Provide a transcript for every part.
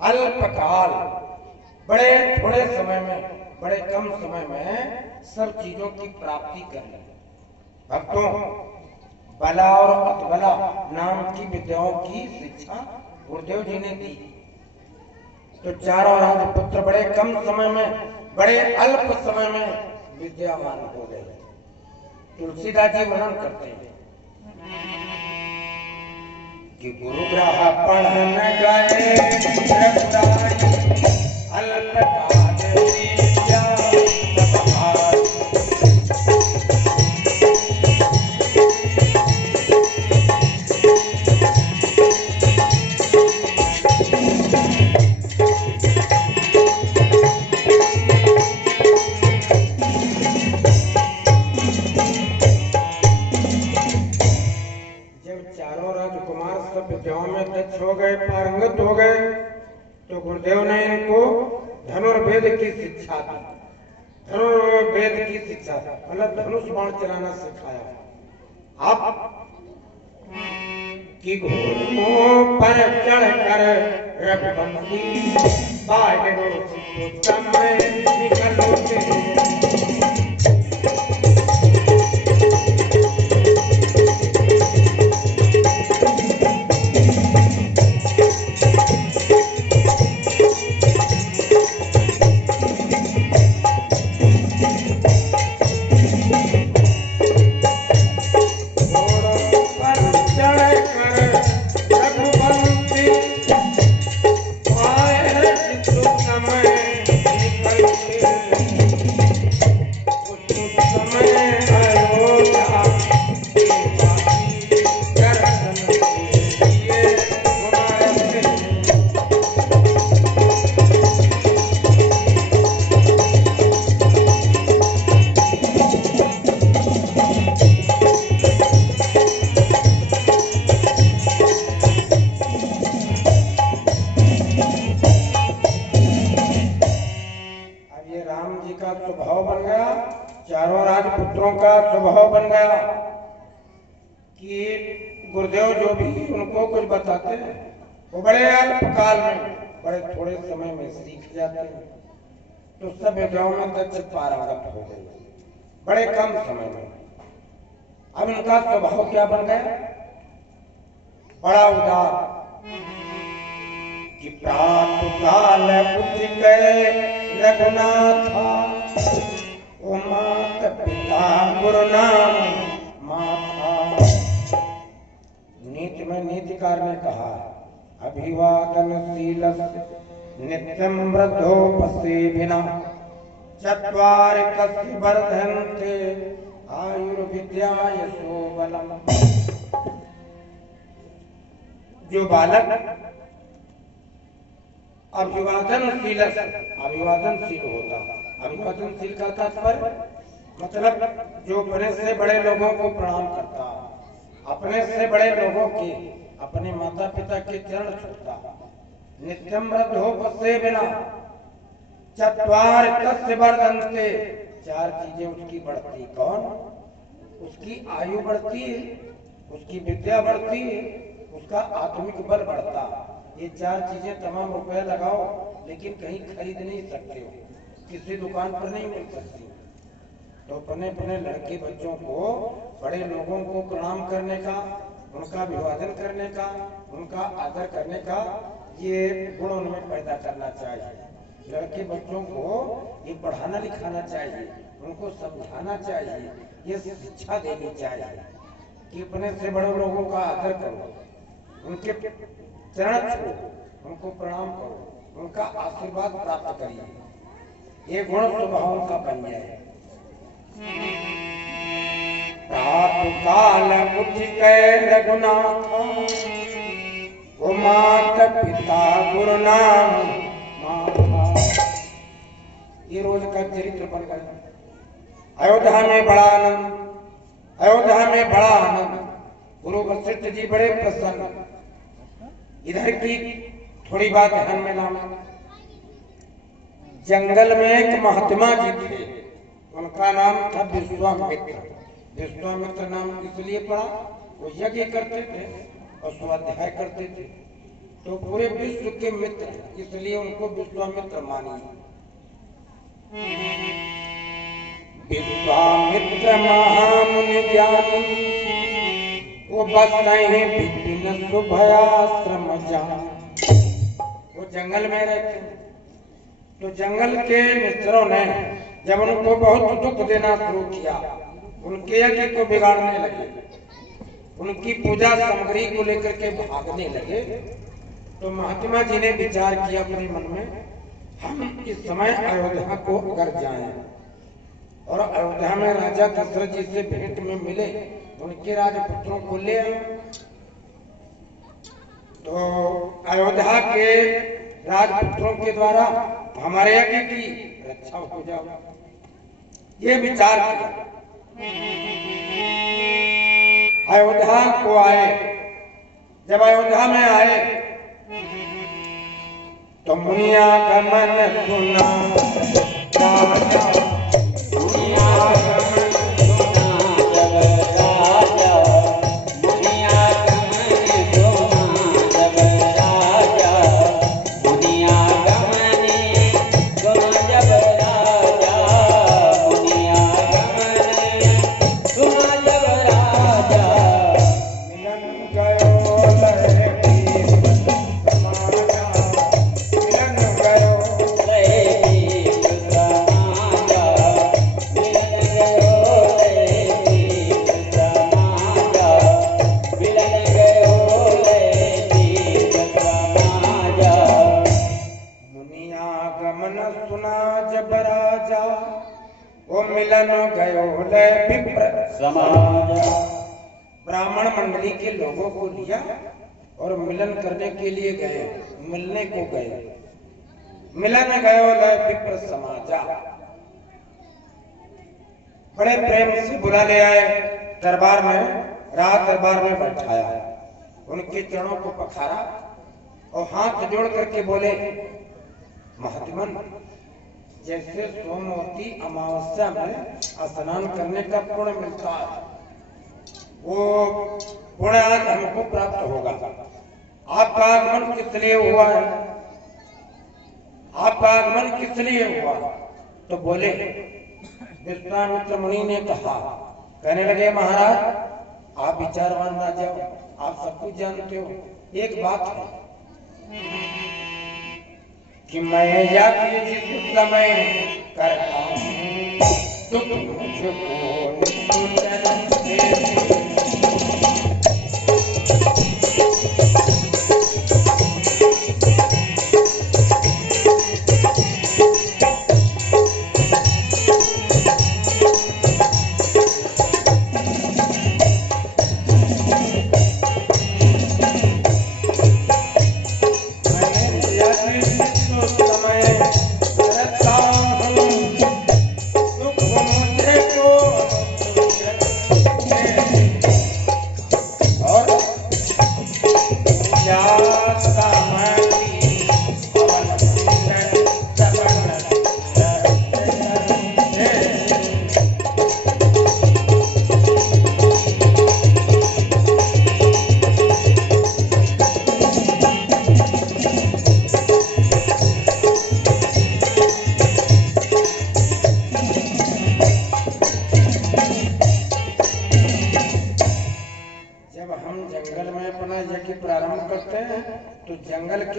अल्पकाल, बड़े थोड़े समय में, बड़े कम समय में सब चीजों की प्राप्ति कर ली। भक्तों, बला और अतबला नाम की विद्याओं की शिक्षा गुरुदेव जी ने दी। तो चारों राजपुत्र बड़े कम समय में, बड़े अल्प समय में विद्यावान हो गए। तुलसीदास जी वर्णन करते हैं कि गुरु ग्रह पढ़न गए रघुराई, अल्पकाल विद्या बहार। विद्याओं में दक्ष हो गए, पारंगत हो गए, तो गुरुदेव ने इनको धनुर्वेद की शिक्षा दी। धनुर्वेद की शिक्षा मतलब धनुष बाण चलाना सिखाया। आप कि घोड़ों पर चढ़कर रघुवंशी बाहरो समय निकलोगे। स्वभाव बन गया, चारों राजपुत्रों का स्वभाव बन गया कि गुरुदेव जो भी उनको कुछ बताते हैं वो बड़े अल्पकाल में, बड़े थोड़े समय में सीख जाते हैं। तो सब विद्याओं में दक्ष पारंगत हो गए बड़े कम समय में। अब इनका स्वभाव क्या बन गया? बड़ा उदार कि प्रातःकाल उठ गए रघुनाथा, ओ मात पिता गुरु नाम माता। नीति में नीतिकार ने कहा अभिवादनशील नित्यं वृद्धोपसेविना, चत्वारि तस्य वर्धन्ते आयुर्विद्या यशो बलम्। जो बालक अभिवादनशील होता, अभिवादनशील का तात्पर्य मतलब जो बड़े से बड़े लोगों को प्रणाम करता, अपने से बड़े लोगों के, अपने माता पिता के चरण छूता। नित्यं वृद्धोपसेविना, चत्वारि तस्य वर्धन्ते, चार चीजें उसकी बढ़ती। कौन? उसकी आयु बढ़ती है, उसकी विद्या बढ़ती है, उसका आत्मिक बल बढ़ता। ये चार चीजें तमाम रुपया लगाओ लेकिन कहीं खरीद नहीं सकते हो, किसी दुकान पर नहीं मिल सकती। तो अपने अपने लड़के बच्चों को, बड़े लोगों को प्रणाम करने का, उनका अभिवादन करने का, उनका आदर करने का ये गुण उनमें पैदा करना चाहिए। लड़के बच्चों को ये पढ़ाना लिखाना चाहिए, उनको समझाना चाहिए, ये शिक्षा देनी चाहिए कि अपने से बड़े लोगों का आदर करो, उनके चरण छुओ, उनको प्रणाम करो, उनका आशीर्वाद प्राप्त करिए। ये गुण स्वभाव का बन जाए। प्रातःकाल उठ गए रघुनाथा, वो माता पिता गुरु नाम माता। ये रोज का चरित्र बन गया। अयोध्या में बड़ा आनंद, अयोध्या में बड़ा आनंद। गुरु वशिष्ठ जी बड़े प्रसन्न। इधर की थोड़ी बात ध्यान में लाना। जंगल में एक महात्मा जी थे, उनका नाम था विश्वामित्र। विश्वामित्र नाम इसलिए पड़ा, वो यज्ञ करते थे और स्वाध्याय करते थे। तो पूरे विश्व के मित्र, इसलिए उनको विश्वामित्र मानिए। विश्वामित्र महामुनि ज्ञानी, वो बसते विपिन शुभयाश्रम जान। वो जंगल में रहते, तो जंगल के मित्रों ने जब उनको बहुत दुख देना शुरू किया, उनके यज्ञ को बिगाड़ने लगे, उनकी पूजा सामग्री को लेकर के भागने लगे, तो महात्मा जी ने विचार किया अपने मन में, हम इस समय अयोध्या को अगर जाएं और अयोध्या में राजा दशरथ जी से भेंट में मिले, उनके राजपुत्रों को ले आए, तो अयोध्या के राजपुत्रों के द्वारा हमारे यज्ञ की रक्षा हो जाए, ये विचार किया। अयोध्या को आए, जब अयोध्या में आए तो मुनिया का मन सुना, ब्राह्मण मंडली के लोगों को लिया और मिलन करने के लिए गए, मिलने को गए, मिलन गयो विप्र समाजा। बड़े प्रेम से बुला ले आए, दरबार में, राज दरबार में बैठाया, उनके चरणों को पखारा और हाथ जोड़ करके बोले, महात्मन, जैसे सोमवती अमावस्या में स्नान करने का पुण्य मिलता है, वो पुण्य आज हमको प्राप्त होगा। आपका आगमन किस लिए हुआ है? आपका आगमन किस लिए हुआ? तो बोले, विश्वामित्र मुनि ने कहा, कहने लगे, महाराज आप विचारवान राजा हो, आप सब कुछ जानते हो, एक बात है कि मैं यज्ञ जिस समय करता हूँ तो मुझको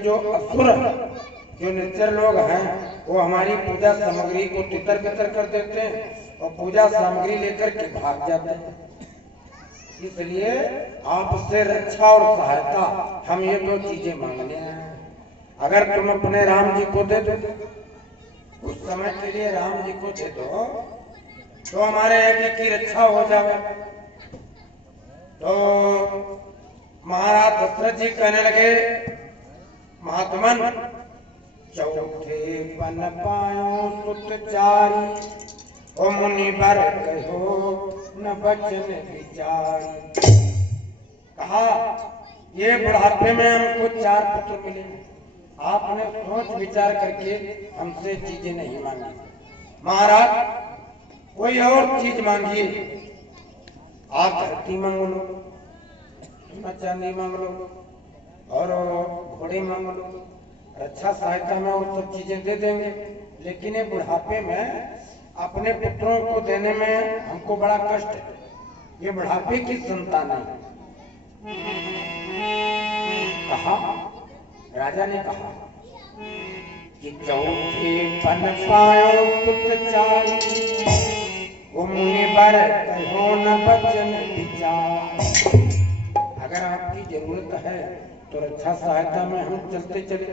जो असुर, जो निश्चर लोग हैं, वो हमारी पूजा सामग्री को तितर बितर कर देते हैं और पूजा सामग्री लेकर के भाग जाते हैं। इसलिए आपसे रक्षा और सहायता हम ये दो चीजें मांगने हैं। अगर तुम अपने राम जी को दे दो, कुछ समय के लिए राम जी को दे दो, तो हमारे यज्ञ की रक्षा हो जाए। तो महाराज दशरथ जी कहने लगे, महात्मन, चौथे बन पायो सुत चारी, ओ मुनि बर कहो न बचन विचारी। कहा, ये बुढ़ापे में हमको 4 पुत्र मिले, आपने सोच विचार करके हमसे चीजें नहीं मांगी। महाराज कोई और चीज मांगिए, आप धरती मांग लो, सोना चांदी मांग लो, और घोड़े मांग लो, रक्षा सहायता में वो सब चीजें दे देंगे, लेकिन ये बुढ़ापे में अपने पुत्रों को देने में हमको बड़ा कष्ट है, ये बुढ़ापे की संतान है। कहा, राजा ने कहा कि चौथे पन पायो पुत्र चार, वो मुनि बर कहो न बचन विचार। अगर आपकी जरूरत है तो रक्षा सहायता में हम चलते चले।